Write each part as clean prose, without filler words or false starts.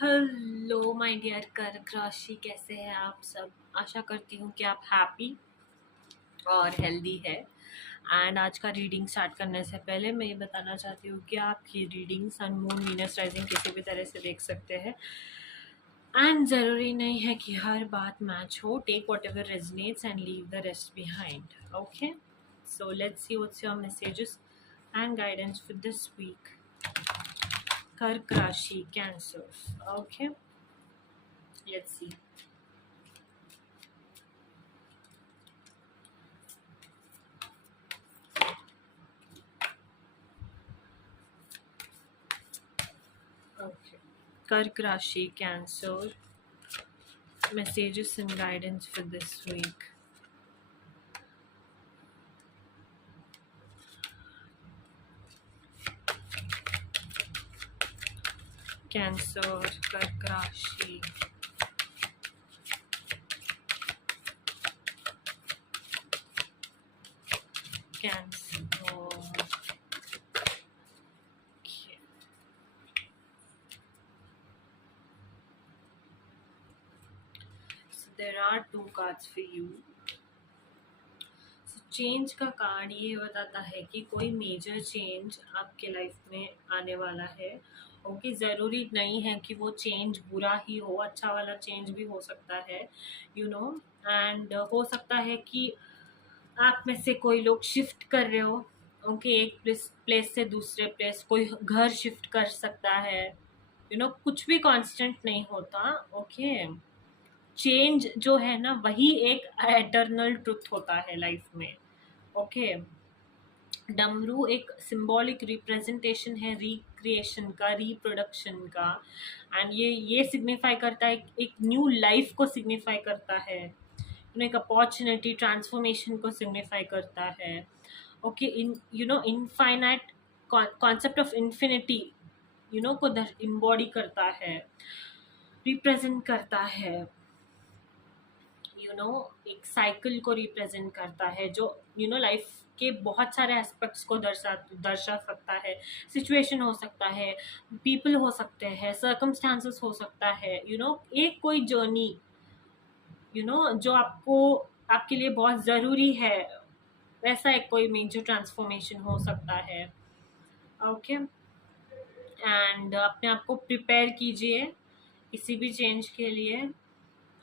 Hello my dear कर्क राशि, कैसे हैं आप सब। आशा करती हूँ कि आप हैप्पी और हेल्दी है। एंड आज का रीडिंग स्टार्ट करने से पहले मैं ये बताना चाहती हूँ कि आपकी reading sun moon Venus rising किसी भी तरह से देख सकते हैं। एंड ज़रूरी नहीं है कि हर बात मैच हो। Take whatever resonates and leave the rest behind. Okay, so let's see what's your messages and guidance for this week. कर्क राशि, Cancer. Okay, let's see. Okay. Kark Rashi, Cancer. Messages and guidance for this week. Cancer, Kark Rashi. Cancer. Okay. So there are two cards for you. Change का card ये बताता है कि कोई major change आपके life में आने वाला है। ओके, ज़रूरी नहीं है कि वो चेंज बुरा ही हो, अच्छा वाला चेंज भी हो सकता है, यू नो। एंड हो सकता है कि आप में से कोई लोग शिफ्ट कर रहे हो। ओके, एक प्लेस से दूसरे प्लेस, कोई घर शिफ्ट कर सकता है, यू नो। कुछ भी कांस्टेंट नहीं होता। ओके, चेंज जो है ना, वही एक एटर्नल ट्रुथ होता है लाइफ में। ओके, डमरू एक सिंबॉलिक रिप्रेजेंटेशन है रिक्रिएशन का, रिप्रोडक्शन का। एंड ये सिग्निफाई करता है, एक न्यू लाइफ को सिग्निफाई करता है, एक अपॉर्चुनिटी, ट्रांसफॉर्मेशन को सिग्निफाई करता है। Okay, in infinite concept of infinity, को इम्बॉडी करता है, रिप्रेजेंट करता है। एक साइकिल को रिप्रेजेंट करता है, जो लाइफ के बहुत सारे एस्पेक्ट्स को दर्शा सकता है। सिचुएशन हो सकता है, पीपल हो सकते हैं, सर्कमस्टांसेस हो सकता है, एक कोई जर्नी, जो आपके लिए बहुत ज़रूरी है, वैसा एक कोई मेजर ट्रांसफॉर्मेशन हो सकता है। ओके, एंड अपने आप को प्रिपेयर कीजिए किसी भी चेंज के लिए।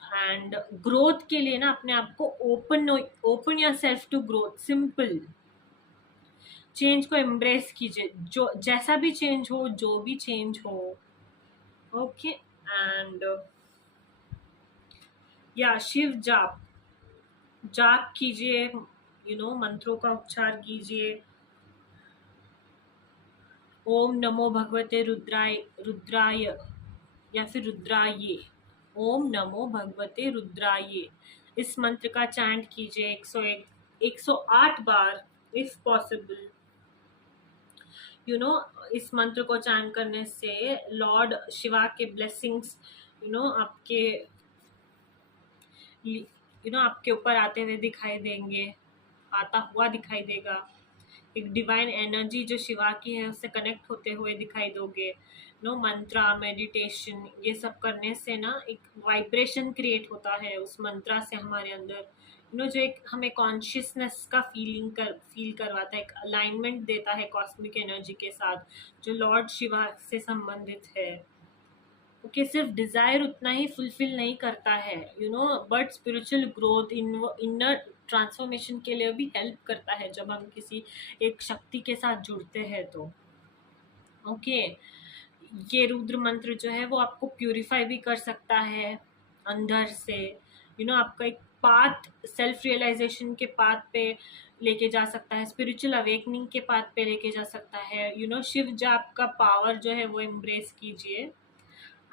एंड ग्रोथ के लिए ना, अपने आप को open yourself to growth. Simple, change को एम्ब्रेस कीजिए, जो जैसा भी चेंज हो, जो भी चेंज हो। ओके, एंड या शिव जाप कीजिए, मंत्रों का उच्चार कीजिए। ओम नमो भगवते रुद्राय या फिर रुद्राये। ओम नमो भगवते रुद्राये, इस मंत्र का चैंट कीजिए 108 बार इफ पॉसिबल। इस मंत्र को चैंट करने से लॉर्ड शिवा के ब्लेसिंग्स आपके आपके ऊपर आते हुए दिखाई देंगे, आता हुआ दिखाई देगा। एक डिवाइन एनर्जी जो शिवा की है, उससे कनेक्ट होते हुए दिखाई दोगे। मंत्रा, मेडिटेशन, ये सब करने से ना एक वाइब्रेशन क्रिएट होता है उस मंत्रा से हमारे अंदर, जो एक हमें कॉन्शियसनेस का फील करवाता है, एक अलाइनमेंट देता है कॉस्मिक एनर्जी के साथ, जो लॉर्ड शिवा से संबंधित है। ओके, सिर्फ डिजायर उतना ही फुलफिल नहीं करता है, but spiritual growth, inner transformation के लिए भी हेल्प करता है जब हम किसी एक शक्ति के साथ जुड़ते हैं तो। ओके, ये रुद्र मंत्र जो है वो आपको प्यूरिफाई भी कर सकता है अंदर से, आपका एक पाथ, सेल्फ रियलाइजेशन के पाथ पे लेके जा सकता है, स्पिरिचुअल अवेकनिंग के पाथ पे लेके जा सकता है। शिव जाप का पावर जो है वो एम्ब्रेस कीजिए,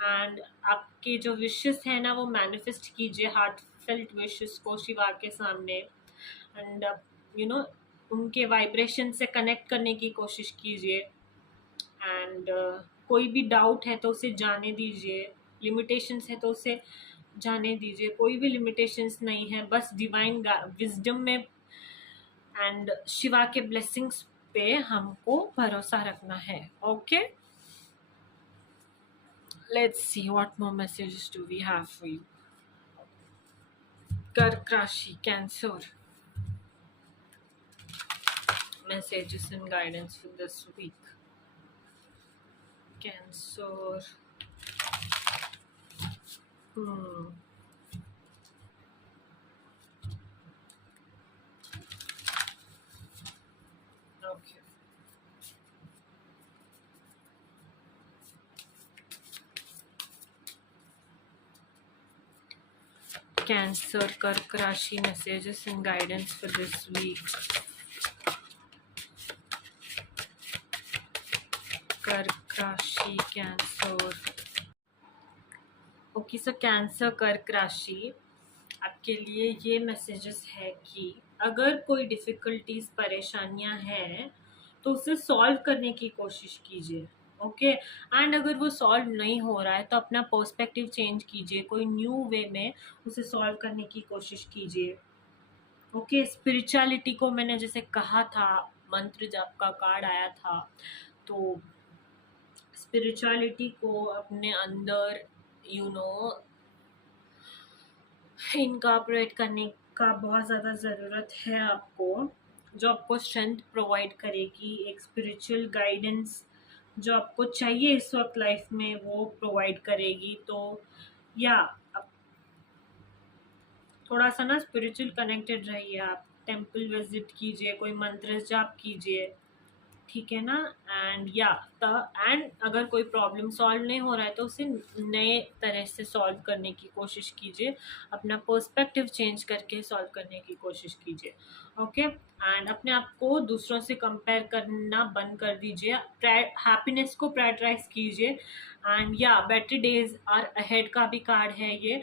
एंड आपके जो विशेस है ना, वो मैनिफेस्ट कीजिए, हार्ट फेल्ट विशेस को शिवा के सामने। एंड उनके वाइब्रेशन से कनेक्ट करने की कोशिश कीजिए। एंड कोई भी डाउट है तो उसे जाने दीजिए, लिमिटेशंस है तो उसे जाने दीजिए। कोई भी लिमिटेशंस नहीं है, बस डिवाइन विजडम में एंड शिवा के ब्लेसिंग्स पे हमको भरोसा रखना है। Okay, Let's see what more messages do we have for you. Kark Rashi, Cancer. Messages and guidance for this week. Cancer. Okay. Cancer, Kark Rashi, messages and guidance for this week. Kark Rashi, Cancer. Okay so cancer, कर्क राशि, आपके लिए ये messages है कि अगर कोई difficulties, परेशानियां हैं तो उसे सॉल्व करने की कोशिश कीजिए. ओके एंड अगर वो सॉल्व नहीं हो रहा है तो अपना पर्सपेक्टिव चेंज कीजिए, कोई न्यू वे में उसे सॉल्व करने की कोशिश कीजिए. ओके स्पिरिचुअलिटी को मैंने जैसे कहा था, मंत्र जाप का कार्ड आया था, तो स्पिरिचुअलिटी को अपने अंदर इनकॉर्पोरेट करने का बहुत ज़्यादा ज़रूरत है आपको, जो आपको स्ट्रेंथ प्रोवाइड करेगी, एक स्पिरिचुअल गाइडेंस जो आपको चाहिए इस वक्त लाइफ में वो प्रोवाइड करेगी. तो या आप थोड़ा सा ना स्पिरिचुअल कनेक्टेड रहिए, आप टेम्पल विजिट कीजिए, कोई मंत्र जाप कीजिए, ठीक है ना. एंड अगर कोई प्रॉब्लम सॉल्व नहीं हो रहा है तो उसे नए तरह से सॉल्व करने की कोशिश कीजिए, अपना पर्सपेक्टिव चेंज करके सॉल्व करने की कोशिश कीजिए. ओके एंड अपने आप को दूसरों से कंपेयर करना बंद कर दीजिए, हैप्पीनेस को प्रायोरिटाइज कीजिए. And better days are ahead का भी कार्ड है ये.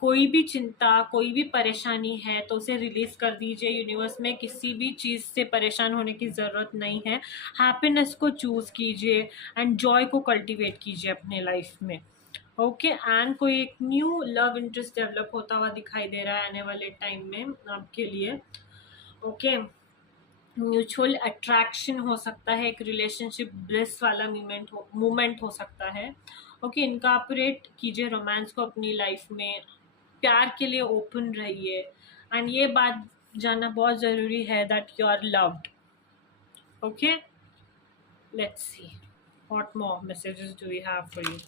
कोई भी चिंता, कोई भी परेशानी है तो उसे रिलीज़ कर दीजिए यूनिवर्स में. किसी भी चीज़ से परेशान होने की ज़रूरत नहीं है. हैप्पीनेस को चूज़ कीजिए एंड जॉय को कल्टीवेट कीजिए अपने लाइफ में. ओके एंड कोई एक न्यू लव इंटरेस्ट डेवलप होता हुआ दिखाई दे रहा है आने वाले टाइम में आपके लिए. ओके म्यूचुअल अट्रैक्शन हो सकता है, एक रिलेशनशिप ब्लिस वाला मूवमेंट हो सकता है. ओके इनकॉर्पोरेट कीजिए रोमांस को अपनी लाइफ में, प्यार के लिए ओपन रहिए एंड ये बात जानना बहुत ज़रूरी है that you are loved. Okay let's see what more messages do we have for you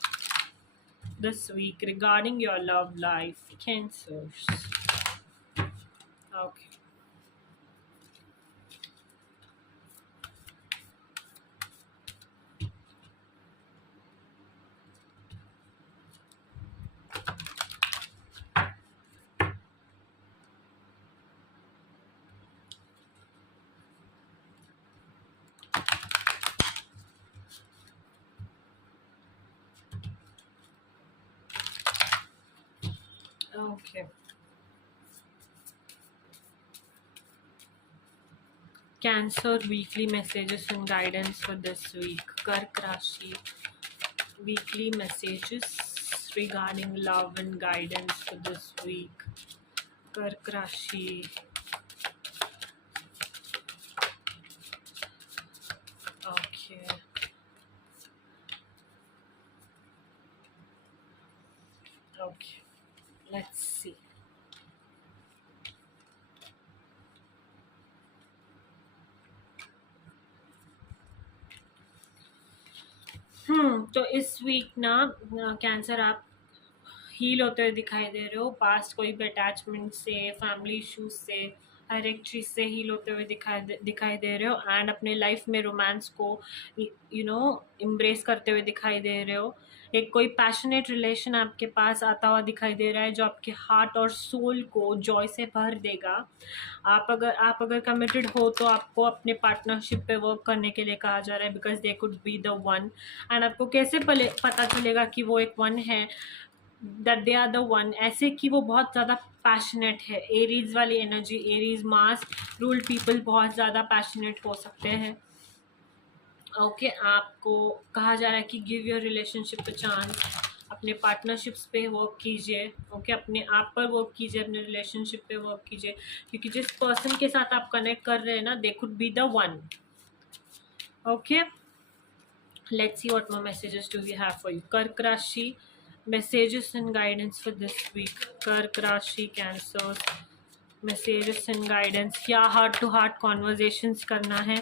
this week regarding your love life, Cancers. Okay. Okay. Cancer weekly messages and guidance for this week. Kark Rashi weekly messages regarding love and guidance for this week. Kark Rashi. Okay. Okay. Let's see. तो इस week ना cancer आप heal होते हुए दिखाई दे रहे हो. Past कोई भी अटैचमेंट से, फैमिली इश्यूज से, हर एक चीज़ से हील होते हुए दिखाई दे रहे हो एंड अपने लाइफ में रोमांस को एम्ब्रेस करते हुए दिखाई दे रहे हो. एक कोई पैशनेट रिलेशन आपके पास आता हुआ दिखाई दे रहा है जो आपके हार्ट और सोल को जॉय से भर देगा. आप अगर कमिटेड हो तो आपको अपने पार्टनरशिप पे वर्क करने के लिए कहा जा रहा है, because they could be the one. And आपको कैसे पता चलेगा कि वो एक वन है, that they are the one, ऐसे कि वो बहुत ज़्यादा पैशनेट है. एरीज वाली एनर्जी, एरीज मास रूल पीपल बहुत ज़्यादा पैशनेट हो सकते हैं. ओके आपको कहा जा रहा है कि give your relationship a chance, अपने पार्टनरशिप्स पे वर्क कीजिए. ओके अपने आप पर वर्क कीजिए, अपने रिलेशनशिप पे वर्क कीजिए, क्योंकि जिस पर्सन के साथ आप कनेक्ट कर रहे हैं ना, दे could be the one. Okay Let's see what more messages do we have for you. Kark Rashi, messages and guidance for this week. Kark Rashi, Cancers, messages and guidance. या heart to heart conversations करना है.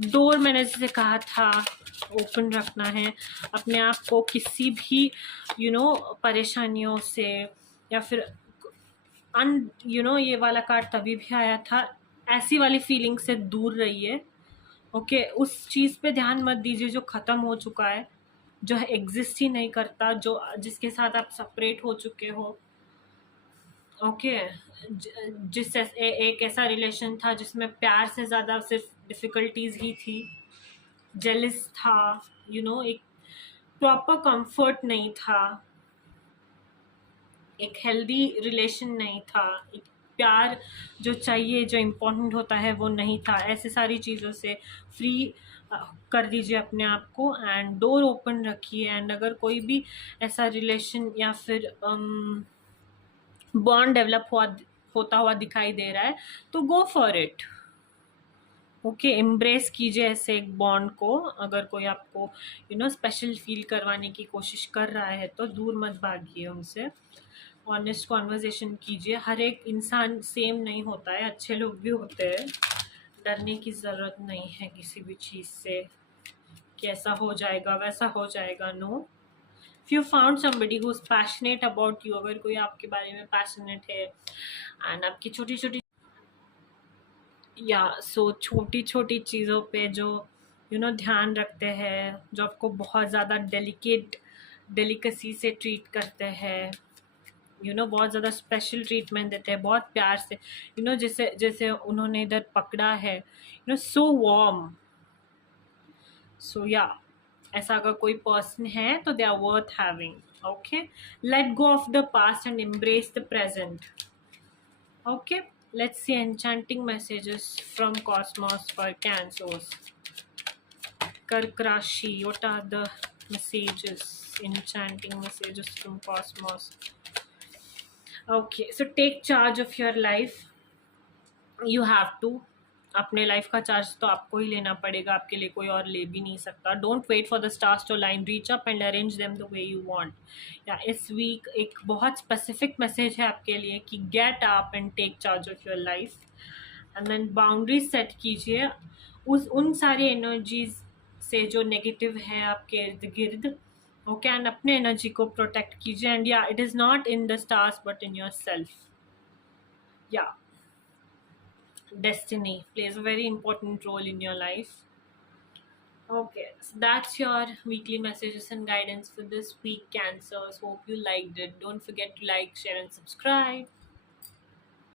Door मैंने जैसे कहा था open रखना है. अपने आप को किसी भी परेशानियों से या फिर ये वाला कार्ड तभी भी आया था, ऐसी वाली फीलिंग से दूर रहिए. ओके उस चीज़ पे ध्यान मत दीजिए जो ख़त्म हो चुका है, जो एग्जिस्ट ही नहीं करता, जो जिसके साथ आप सेपरेट हो चुके हो. ओके एक ऐसा रिलेशन था जिसमें प्यार से ज़्यादा सिर्फ डिफ़िकल्टीज ही थी. जेलिस था, एक प्रॉपर कंफर्ट नहीं था, एक हेल्दी रिलेशन नहीं था, एक प्यार जो चाहिए जो इम्पोर्टेंट होता है वो नहीं था. ऐसे सारी चीज़ों से फ्री कर दीजिए अपने आप को एंड डोर ओपन रखिए. एंड अगर कोई भी ऐसा रिलेशन या फिर बॉन्ड डेवलप होता हुआ दिखाई दे रहा है तो go for it. Okay embrace कीजिए ऐसे एक बॉन्ड को. अगर कोई आपको स्पेशल फील करवाने की कोशिश कर रहा है तो दूर मत भागिए उनसे. ऑनेस्ट कॉन्वर्जेशन कीजिए. हर एक इंसान सेम नहीं होता है, अच्छे लोग भी होते हैं. डरने की ज़रूरत नहीं है किसी भी चीज़ से कि ऐसा हो जाएगा वैसा हो जाएगा. No, if you found somebody who is passionate about you, अगर कोई आपके बारे में पैशनेट है एंड आपकी छोटी छोटी छोटी छोटी चीज़ों पे जो ध्यान रखते हैं, जो आपको बहुत ज़्यादा डेलिकेसी से ट्रीट करते हैं, बहुत ज़्यादा स्पेशल ट्रीटमेंट देते हैं, बहुत प्यार से, जैसे जैसे उन्होंने इधर पकड़ा है, सो वार्म. सो ऐसा अगर कोई पर्सन है तो they are worth having. Okay let go of the past and embrace the present. Okay let's see enchanting messages from cosmos for cancers. Kark Rashi, what are the messages, enchanting messages from cosmos? Okay, so take charge of your life. You have to. अपने life का charge तो आपको ही लेना पड़ेगा, आपके लिए कोई और ले भी नहीं सकता. Don't wait for the stars to line, reach up and arrange them the way you want. या इस वीक एक बहुत स्पेसिफिक मैसेज है आपके लिए कि get up and take charge of your life. And then boundaries set कीजिए उन सारी एनर्जीज से जो नेगेटिव है आपके इर्द गिर्द. ओके एंड अपने एनर्जी को प्रोटेक्ट कीजिए. And it is not in the stars but in your self. Destiny plays a very important role in your life. Okay, so that's your weekly messages and guidance for this week, Cancers. Hope you liked it. Don't forget to like, share and subscribe.